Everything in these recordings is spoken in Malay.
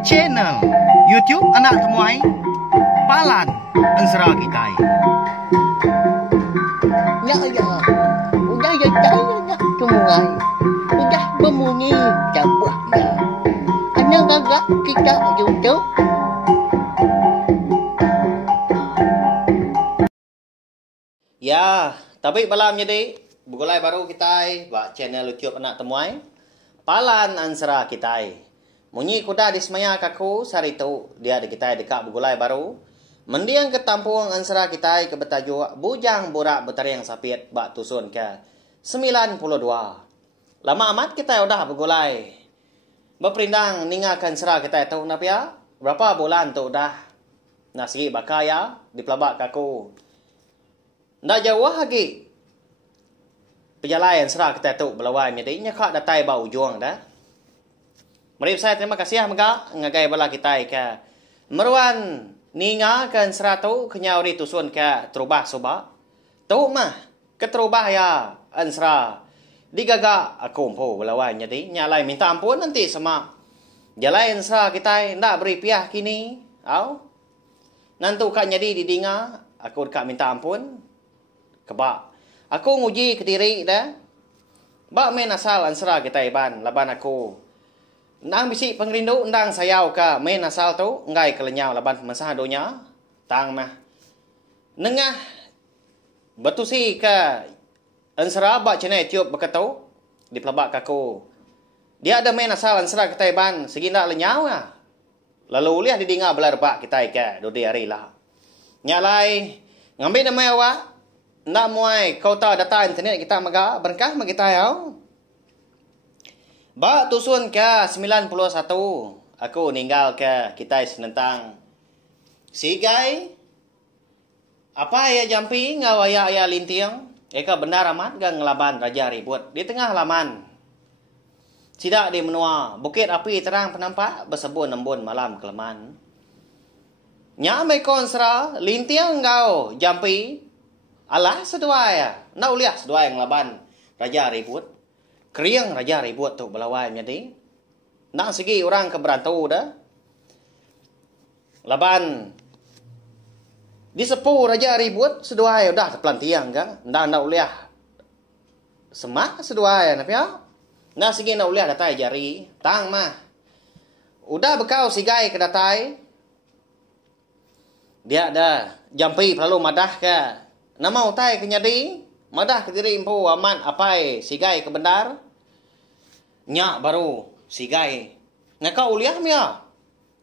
Channel YouTube Anak Temuai Palan Ansara Kitai. Ya, udah ya Anak Temuai. Udah berbunyi cabutnya. Anak gagak kita YouTube. Ya, tapi malam jadi begulai baru kita buat channel YouTube Anak Temuai Palan Ansara Kitai. Munyi kuda di semaya kaku sari tu dia di kita dekat begulai baru. Mendiang ke tampung Ansara Kitai ke betajuk Bujang Borak Betariang Sapit bak tusun ke 92. Lama amat kita udah begulai. Berperindang ninggalkan Ansara Kitai tu napia. Berapa bulan tu udah nasi bakaya di pelabak kaku. Ndak jauh lagi. Perjalanan Ansara Kitai tu belawai jadi nyakak datai bau juang dah. Mari saya terima kasih maka ngagai bala kita ke meruan ninga kan seratu kenyauri tusun ke terubah soba. Tu mah keterubah ya Ansara digaga aku po belawai jadi nyalai minta ampun nanti sama jalan Ansara kita ndak beri piah kini. Au. Nantu kak jadi didinga aku kak minta ampun. Kebak. Aku nguji ke diri dah. Bak main asal Ansara kita iban laban aku. Nang bisi pengrindu ndang sayau ka main asal tu ngai kelenyau laban masah donya tang mah. Nengah betusi ka Ansara bak cenai tiup bekatau di pelabak kaku. Dia ada main asal Ansara kita iban segi ndak lenyau ah. Lalu liah didinga belar bak kita ke dodi hari lah. Nyalai ngambil nama awak nak muai kau tahu data internet kita maga berkah mag kita yau. Ba tusun ke 91 aku ninggal ke kita senentang sigai apa ya jampi ngawaya ya lintiang eka benar amat gang ngelaban raja ribut di tengah halaman sidak di menua bukit api terang penampak bersebut embun malam keleman nya mai konsra lintiang ngau jampi alah sedua ya nau liah sedua yang ngelaban raja ribut. Kriang raja ribut tu belawai jadi. Nak segi orang keberantau dah. Laban disepu raja ribut seduai udah terpelantiang kan. Ndak uliah. Semak seduai napa ya? Nak segi nak uliah datai jari. Tang mah. Udah bekau sigai ke datai. Dia dah jampi perlu madah ke. Nama utai ke nyadi. Madah ke diri empu aman apai sigai ke bendar. Nyak baru sigai. Ngakau uliah mia.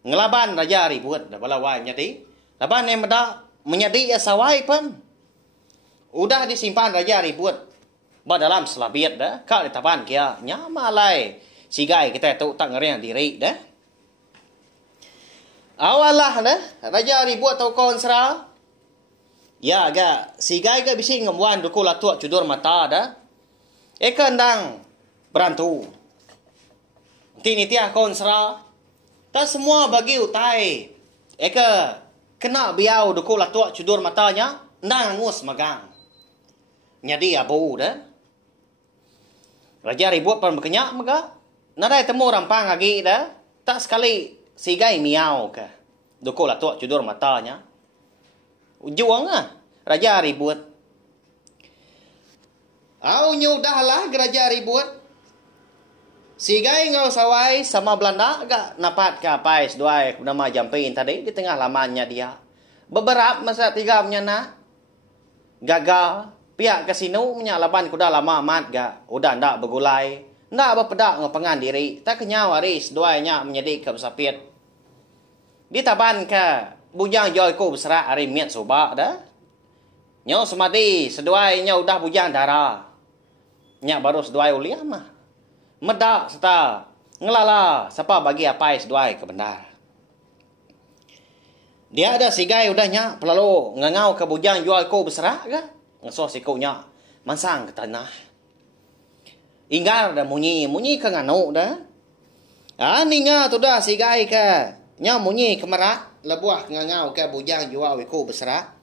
Ngelaban raja ribut dah balawai nyadi. Laban yang madah menyadi ya sawai pun. Udah disimpan raja ribut. Ba dalam selabiat dah. Kau di taban kia. Nya malai. Sigai kita tu tak ngeriang diri dah. Awalah dah. Raja ribut tau kau Ansara. Ya agak sigai ke bisi ngemuan duku latuk cudur mata dah. Eka ndang berantu. Tini tiah Ansara. Tak semua bagi utai. Eka kena biau duku latuk cudur matanya. Ndang ngus magang. Nyadi abu dah. Raja ribut pun berkenyak maka. Nadai temu rampang lagi dah. Tak sekali sigai miau ke. Duku latuk cudur matanya. Juang ah raja ribut. Au nyudah lah raja ribut. Sigai ngau sawai sama Belanda agak napat ke apa seduai nama jampin tadi di tengah lamannya dia. Beberapa masa tiga menyana gagal pihak kasino menyalaban kuda lama amat gak udah ndak bergulai ndak berpedak ngepengan diri tak kenyau hari seduainya menjadi kebesapit. Ditaban ke bujang joy ko berserak hari miat soba dah. Nyo semati seduainya udah bujang darah. Nyak baru seduai uliah mah. Medak serta ngelala siapa bagi apa seduai ke bendar. Dia ada sigai udah nyak pelalu ngangau ke bujang jual ko berserak ke. Ngeso si ko nyak mansang ke tanah. Inggar dah munyi ke nganu dah. Ninga tu dah sigai ke. Nyak munyi ke merak. Lebuah ngangau ke bujang jual wiku berserak.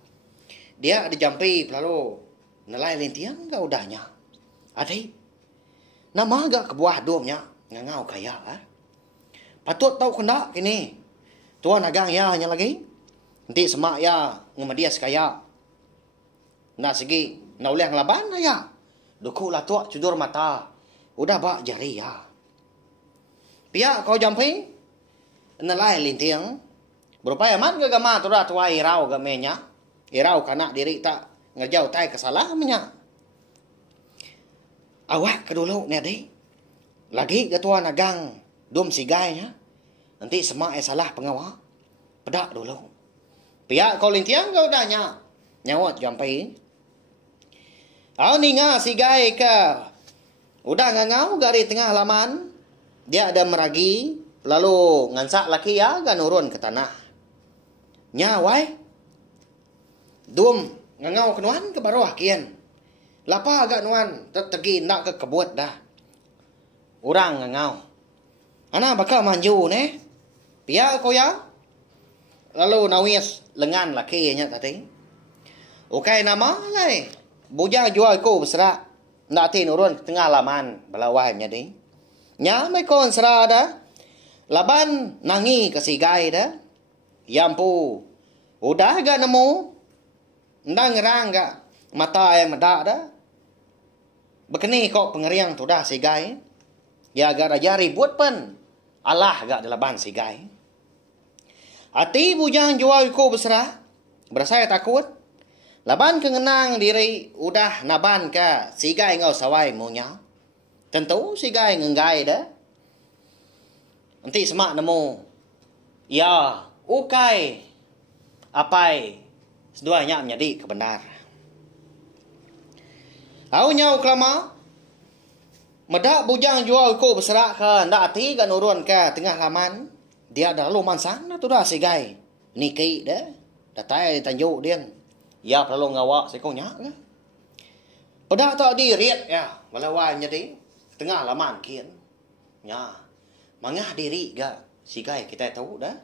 Dia dijampi lalu nelai lintiang ke udahnya. Adik. Nama agak ke buah domnya ngangau kaya ah. Patut tahu kena kini. Tuan agang ya hanya lagi. Nanti semak ya ngemadias kaya. Nak segi nak uleh ngelaban ya. Duku lah tuak cudur mata. Udah bak jari ya. Pihak kau jampi. Nalai lintiang. Berupaya man ke gama tu dah tuai irau gamenya. Irau kanak diri tak ngejau tai kesalahannya. Awak kedulu ni adik. Lagi ke tuan agang dum sigai ya. Nanti semak salah pengawak. Pedak dulu. Pihak kau lintiang kau dah nyawat jampi. Au ni ngah sigai ke. Udah ngangau gari tengah halaman. Dia ada meragi. Lalu ngansak laki ya gan urun ke tanah. Nyawai. Dum ngangau kenuan ke baruah kian. Lapa agak nuan tertegi nak ke kebut dah. Orang ngangau. Ana bakal manju ne. Pia ko ya. Lalu nawis lengan laki nya tadi. Okai nama lai. Bujang jual ko besra. Nak tin urun tengah laman belawai nya di. Nya mai kon sera dah. Laban nangi ke sigai dah. Yampu. Udah gak nemu. Ndang ngerang gak mata yang medak dah. Bekeni kok pengeriang tu dah sigai. Ya agak raja ribut pun. Allah gak dalaban sigai. Hati bujang jual ko besra. Berasa takut. Laban kengenang diri udah naban ke sigai ngau sawai munya. Tentu sigai ngenggai dah. Nanti semak nemu. Ya, ukai. Apai. Seduanya menjadi kebenar. Au nyau kelama. Medak bujang jual ko berserak ke. Ndak hati kan urun ke tengah laman. Dia dah lalu mansang dah tu dah sigai. Niki dah. Datai tanjuk dia. Ya perlu ngawak sekonya ke. Pedak tak diriat ya. Walawan jadi. Tengah laman kian. Ya. Mangah diri ga sigai kita tahu dah.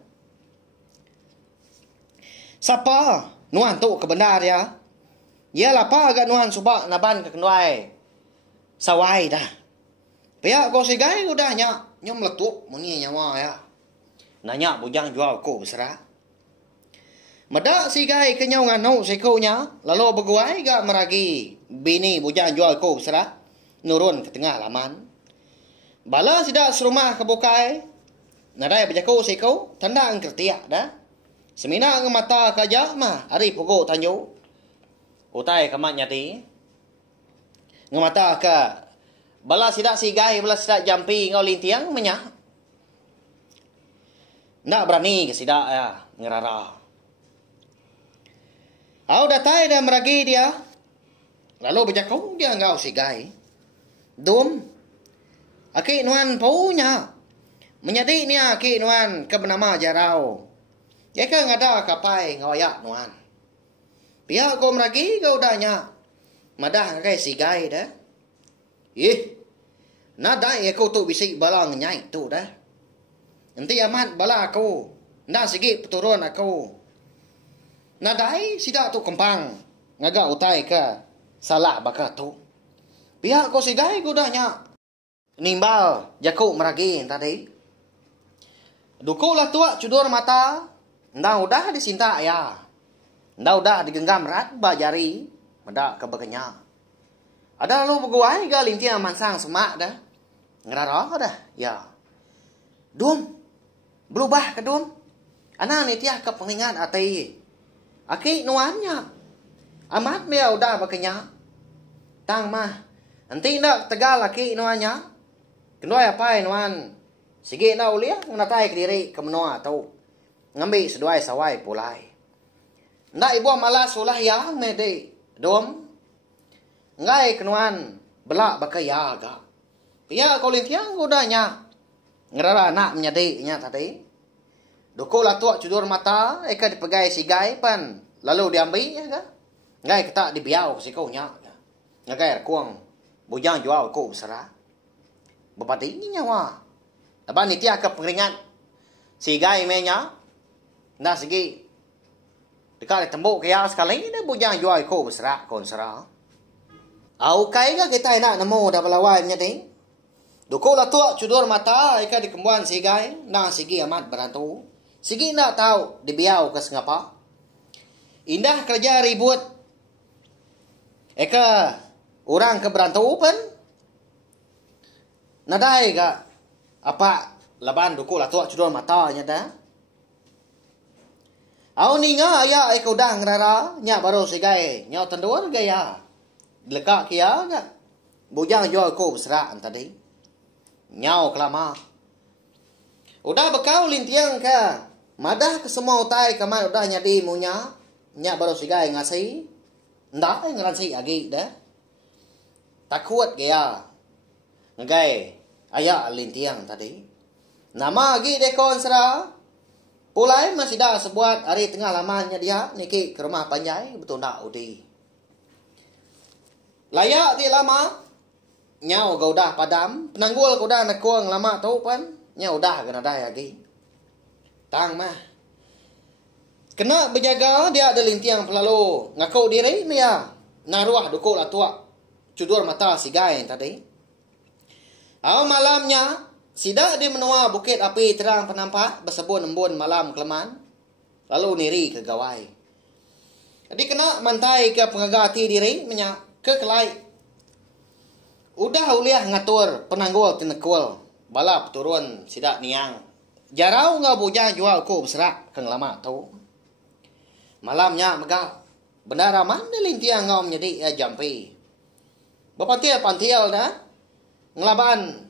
Siapa nuan tu kebenar ya? Ya lapa ga nuan subak naban ke kenuai sawai dah. Pihak kau sigai udah nyak nyom letup muni nyawa ya. Nanya bujang jual ko besra. Medak sigai kenyau nganu sikonya lalu beguai ga meragi bini bujang jual ko besra nurun ke tengah laman. Bala sidak serumah kebukai. Nadai berjaku sikau. Tanda ang kertiak dah. Semina ang mata kajak mah. Ari pugo tanyo. Utai kamat nyati. Ngamata ka. Bala sidak sigai. Bala sidak jampi ngau lintiang menyah. Ndak berani ke sidak ya. Ngerara. Au datai dah meragi dia. Lalu berjaku dia ngau sigai. Dum. Aki nuan punya. Menjadi ni aki nuan ke bernama Jarau. Ya kan ada kapai ngawayak nuan. Pihak kau meragi kau danya. Madah kai sigai dah. Nada ya kau tu bisik bala nyai tu dah. Nanti amat bala aku. Nda sigi turun aku. Nadai sidak tu kempang. Ngagak utai ke salah bakal tu. Pihak kau sigai kau danya. Nimbal jakuk meragi tadi. Dukulah tuak cudur mata. Ndah udah disinta ya. Ndah udah digenggam rat bajari. Medak ke begenya. Ada lalu beguai ga lintiang mansang semak dah. Ngerara dah ya. Dum. Berubah ke dum. Ana ni tiah ke pengingat ati. Aki nuannya. Amat mea udah begenya. Tang mah. Nanti nak tegal laki nuannya. Kenoi apa nuan? Sige na uliah ngatai ke diri ke menua tau. Ngambil seduai sawai pulai. Ndak ibu malas ulah yang mede. Dom. Ngai kenuan belak bakaya ga. Pia kau lintiang udahnya. Ngerara nak menjadi nya tadi. Dukulah tuak cudur mata eka dipegai sigai pan lalu diambil ya ga. Ngai ketak dibiau si kau nya. Ngai kuang bujang jual ko besara. Bapati ini nyawa. Apa ni tiak ke pengeringat. Sigai menya. Nah segi. Dekat tembok kaya sekali ni bujang jual ko besara kon sera. Au kai ga kita nak nemu dah belawai nya ding. Duko latua cudur mata ika di kembuan sigai na sigi amat berantu. Sigi nak tahu dibiau ke sengapa. Indah kerja ribut. Eka orang ke berantu pun. Nadai ka apa laban duko latua cudur mata nya dah. Au ni nga aya eka udang rara nya baru sigai nya tendur gaya. Lekak kia nya. Bujang jual ko besra tadi. Nyau kelama. Udah bekau lintiang ka. Madah ke semua utai kaman udah nyadi munya. Nyak baru sigai ngasih. Ndak ngeransi agi dah. Takut gaya. Ngai ayak lintiang tadi. Nama agi dekon sera. Pulai masih dah sebuat hari tengah lamanya dia niki ke rumah panjai betul nak udi. Layak di lama. Nyau kau dah padam, penanggul kau dah nak kuang lama tau pan, nyau dah kena dah lagi. Tang mah. Kena berjaga dia ada lintiang pelalu ngakau diri ni ya. Naruah dukul atua. Cudur mata sigai tadi. Aw malamnya sidak dia menua bukit api terang penampak bersebun embun malam keleman. Lalu niri ke gawai. Jadi kena mantai ke pengagati diri menyak ke kelai. Udah uliah ngatur penanggul tinekul. Balap turun sidak niang. Jarau ngau bujang jual ko berserak keng lama tau. Malamnya megah. Benar aman ni lintiang ngau menjadi jampi. Berpantil-pantil dah. Ngelaban.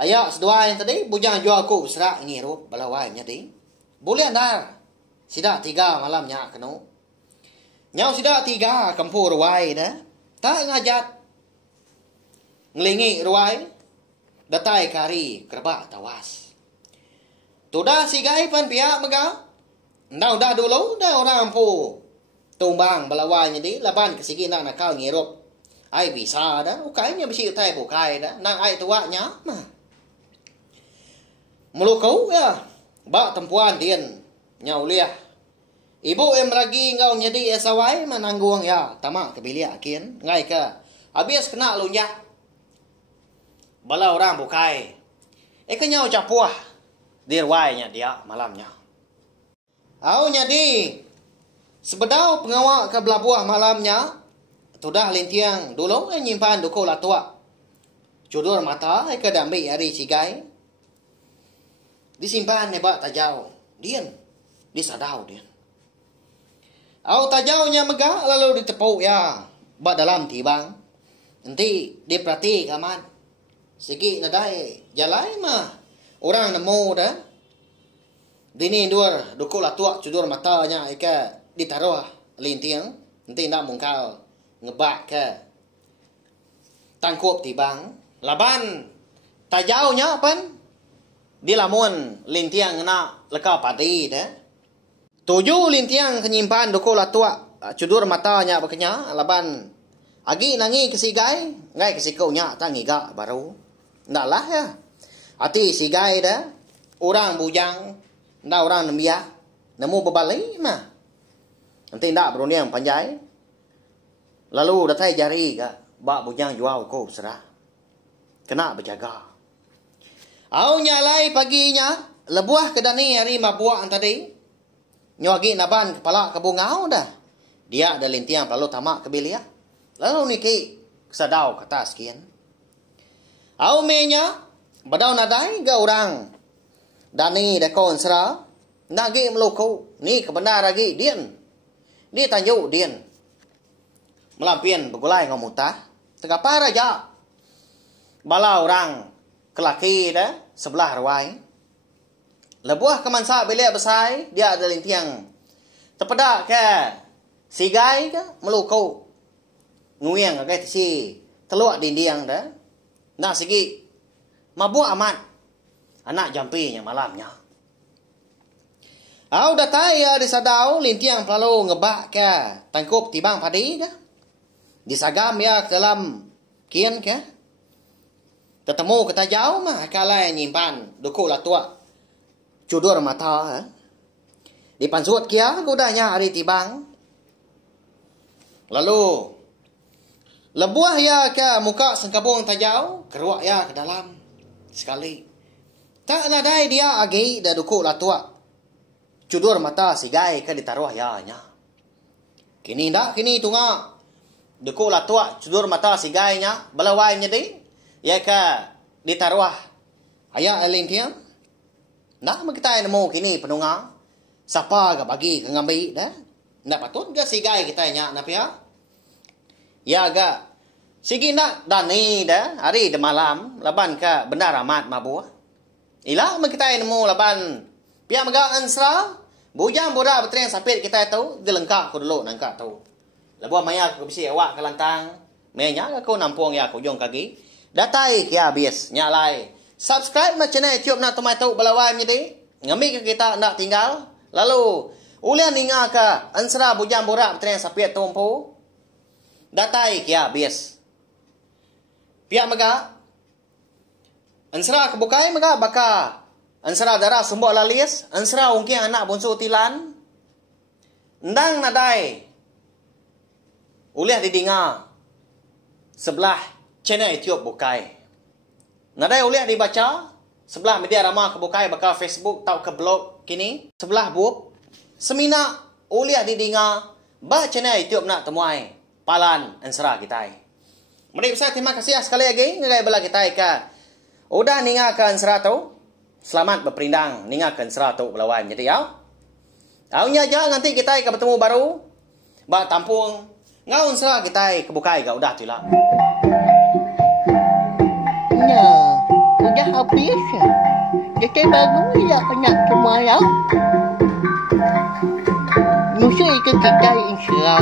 Ayak sedua yang tadi bujang jual ko berserak ngirup balawai menjadi. Boleh andar. Sidak 3 malamnya kenu. Nyau sidak 3 kampur ruai dah. Tak ngajat. Ngelingi ruai, datai kari kerbak tawas. Tudah sigai pan pihak mega. Ndau dah dulu dah orang ampu. Tumbang balawanya di laban kesigi nak nakal ngirup. Ai bisa dah, ukainya besi utai bukai dah. Nang ai tuaknya mah. Melukau ya. Bak tempuan dien nyau liah. Ibu em ragi ngau nyedi esawai manangguang ya. Tamak kebiliak kian ngai ke. Habis kena lunyak. Bala orang bukai. Nyau capuah. Dirwainya dia malamnya. Au nyadi. Sebedau pengawak ke belabuah malamnya. Tudah lintiang. Dulu nyimpan duko latua. Cudur mata. Eka dambi hari sigai. Disimpan nebak tajau. Dian. Disadau dian. Au tajaunya megah. Lalu ditepuk ya. Bak dalam tibang. Nanti diperhati kaman. Segi nadai jalai mah orang nemu dah. Dini dua dukul latua cudur matanya ika ditaruh lintiang nanti nak mungkal ngebak ke tangkup tibang laban tajaunya pan dilamun lintiang nak leka padi dah. 7 lintiang kenyimpan dukul latua cudur matanya bekenya laban agi nangi kesigai ngai kesikaunya tangiga baru. Ndak lah ya. Hati sigai dah. Orang bujang. Ndak orang nembia. Nemu berbalik mah. Nanti ndak beruniang panjai. Lalu datai jari ka. Bak bujang jual ko serah. Kena berjaga. Au nyalai paginya. Lebuah kedani hari mabuak tadi. Nyuagi naban kepala kebungau dah. Dia ada lintiang lalu tamak kebilia. Lalu niki kesadau kata sekian. Au menya badau nadai ga orang dani dekon sera nagi melukau ni kebenar lagi dian dia tanjuk dian melampian begulai ngomutah tegapar aja bala orang kelaki dah sebelah ruai lebuah kemansa belia besai dia ada lintiang tepedak ke sigai ke melukau nguyang ke si teluak dindiang dah. Nah segi mabuk amat anak jampinya malamnya. Au datai ya disadau lintiang pelalu ngebak ke tangkup tibang padi dah. Disagam ya ke dalam kian ke. Ketemu kata jauh mah kalai nyimpan duku latua. Cudur mata. Dipansut kia gudanya hari tibang. Lalu Lebuah ya ke muka sengkabung tajau, keruak ya ke dalam sekali. Tak nadai dia agi dah dukuk latua. Cudur mata si gai ke ditaruh ya nya. Kini dak kini tunga. Dukuk latua cudur mata si gai nya, balawai nya di. Ya ke ditaruh. Aya alin tiang. Nak kita nemu kini penunga. Siapa ga bagi ke ngambil dah. Nak patut ga si gai kita nya na pia. Ya ga. Sigi nak dani dah hari de malam laban ka benda ramat mabuah. Ila kita nemu laban pihak megak ansra bujang boda betreng sapit kita tahu dilengkap ko dulu nangka tahu. Labuah maya ko bisi awak ke lantang. Menya ko nampung ya ko jong kaki. Datai kia bias nyalai. Subscribe ma channel YouTube nak tomai tahu balawan nya di. Ngambil ke kita nak tinggal. Lalu ulian ninga ka ansra bujang boda betreng sapit tumpu. Datai kia bias. Pihak megak ansra kebukai mega baka ansra darah sumbok lalis ansra ungking anak bonsu tilan ndang nadai ulih didinga sebelah channel YouTube bukai nadai ulih dibaca sebelah media ramah kebukai baka Facebook tau ke blog kini sebelah buuk semina ulih didinga ba channel YouTube nak temuai palan ansra kita. Mari besar terima kasih sekali lagi ngai bala kita ka udah ningakan 100. Selamat berperindang ningakan 100 belawan jadi ya. Aunya aja nanti kita akan bertemu baru. Ba tampung ngaun serah kita kebukai ga udah tila. Nah, udah habis. Jadi baru ya kena semua ya. Musuh itu kita insya